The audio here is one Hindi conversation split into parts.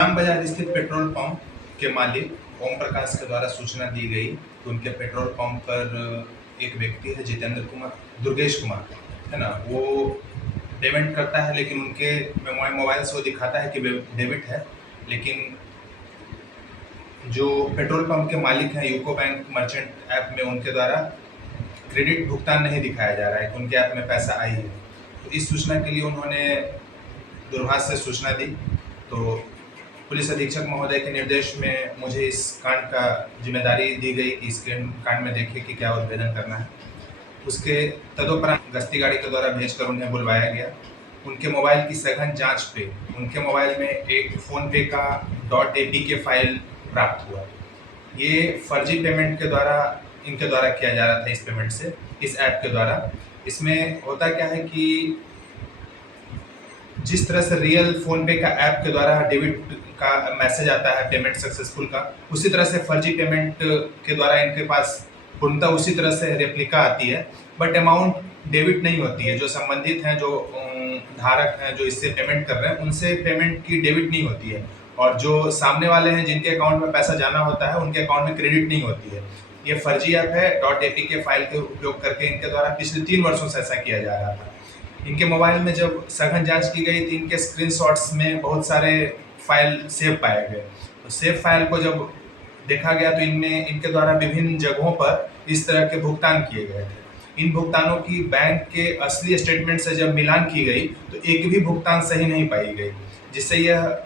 राम बाजार स्थित पेट्रोल पंप के मालिक ओम प्रकाश के द्वारा सूचना दी गई कि उनके पेट्रोल पंप पर एक व्यक्ति है जितेंद्र कुमार, दुर्गेश कुमार है ना, वो पेमेंट करता है, लेकिन उनके मोबाइल से वो दिखाता है कि डेबिट है, लेकिन जो पेट्रोल पंप के मालिक हैं यूको बैंक मर्चेंट ऐप में उनके द्वारा क्रेडिट भुगतान नहीं दिखाया जा रहा है कि उनके ऐप में पैसा आई है। तो इस सूचना के लिए उन्होंने दूरभाष से सूचना दी। तो पुलिस अधीक्षक महोदय के निर्देश में मुझे इस कांड का जिम्मेदारी दी गई कि इसके कांड में देखें कि क्या उद्भेदन करना है। उसके तदोपरांत गश्ती गाड़ी के द्वारा भेजकर उन्हें बुलवाया गया। उनके मोबाइल की सघन जांच पे उनके मोबाइल में एक फ़ोनपे का .apk फाइल प्राप्त हुआ। ये फर्जी पेमेंट के द्वारा इनके द्वारा किया जा रहा था, इस पेमेंट से, इस ऐप के द्वारा। इसमें होता क्या है कि जिस तरह से रियल फ़ोनपे का ऐप के द्वारा डेबिट का मैसेज आता है पेमेंट सक्सेसफुल का, उसी तरह से फर्जी पेमेंट के द्वारा इनके पास पूर्णतः उसी तरह से रेप्लिका आती है, बट अमाउंट डेबिट नहीं होती है। जो संबंधित हैं, जो धारक हैं, जो इससे पेमेंट कर रहे हैं, उनसे पेमेंट की डेबिट नहीं होती है, और जो सामने वाले हैं जिनके अकाउंट में पैसा जाना होता है उनके अकाउंट में क्रेडिट नहीं होती है। ये फर्जी ऐप है। .apk फाइल के उपयोग करके इनके द्वारा पिछले 3 वर्षों से ऐसा किया जा रहा था। इनके मोबाइल में जब सघन जांच की गई तो इनके स्क्रीनशॉट्स में बहुत सारे फाइल सेव पाए गए। तो सेव फाइल को जब देखा गया तो इनमें इनके द्वारा विभिन्न जगहों पर इस तरह के भुगतान किए गए थे। इन भुगतानों की बैंक के असली स्टेटमेंट से जब मिलान की गई तो एक भी भुगतान सही नहीं पाई गई, जिससे यह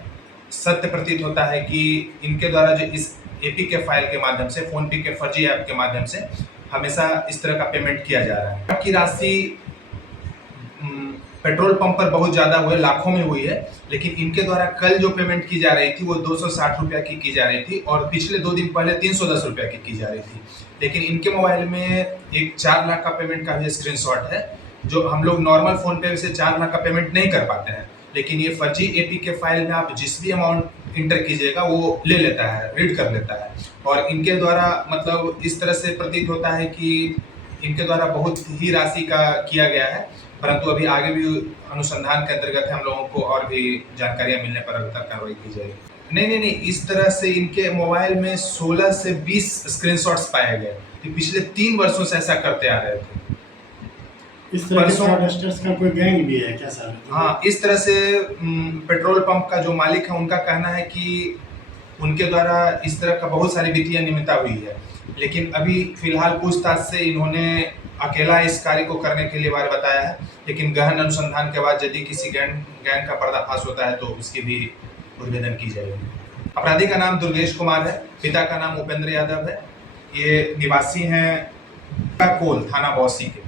सत्य प्रतीत होता है कि इनके द्वारा जो इस एपीके फाइल के माध्यम से, फ़ोनपे के फर्जी ऐप के माध्यम से हमेशा इस तरह का पेमेंट किया जा रहा है। की राशि पेट्रोल पंप पर बहुत ज़्यादा हुए, लाखों में हुई है, लेकिन इनके द्वारा कल जो पेमेंट की जा रही थी वो 260 रुपया की जा रही थी, और पिछले 2 दिन पहले 310 रुपया की जा रही थी। लेकिन इनके मोबाइल में एक 4 लाख का पेमेंट का भी स्क्रीनशॉट है, जो हम लोग नॉर्मल फ़ोनपे से 4 लाख का पेमेंट नहीं कर पाते हैं, लेकिन ये फर्जी एपीके फाइल में आप जिस भी अमाउंट इंटर कीजिएगा वो ले लेता है, रीड कर लेता है। और इनके द्वारा मतलब इस तरह से प्रतीत होता है कि इनके द्वारा बहुत ही राशि का किया गया है, परंतु अभी आगे भी अनुसंधान के अंतर्गत हम लोगों को और भी जानकारियां मिलने पर अभी तक कार्रवाई की जाएगी। नहीं, इस तरह से इनके मोबाइल में 16 से 20 स्क्रीनशॉट्स पाए गए कि पिछले 3 वर्षों से ऐसा करते आ रहे थे। इस तरह के फ्रॉडस्टर्स का कोई गैंग भी है क्या सर? हाँ, इस तरह से पेट्रोल पंप का जो मालिक है उनका कहना है कि उनके द्वारा इस तरह का बहुत सारी वित्तीय अनियमितता हुई है, लेकिन अभी फिलहाल पूछताछ से इन्होंने अकेला इस कार्य को करने के लिए बारे बताया है, लेकिन गहन अनुसंधान के बाद यदि किसी गैंग का पर्दाफाश होता है तो उसकी भी उद्भेदन की जाएगी। अपराधी का नाम दुर्गेश कुमार है, पिता का नाम उपेंद्र यादव है। ये निवासी हैं कोल, थाना बौसी के।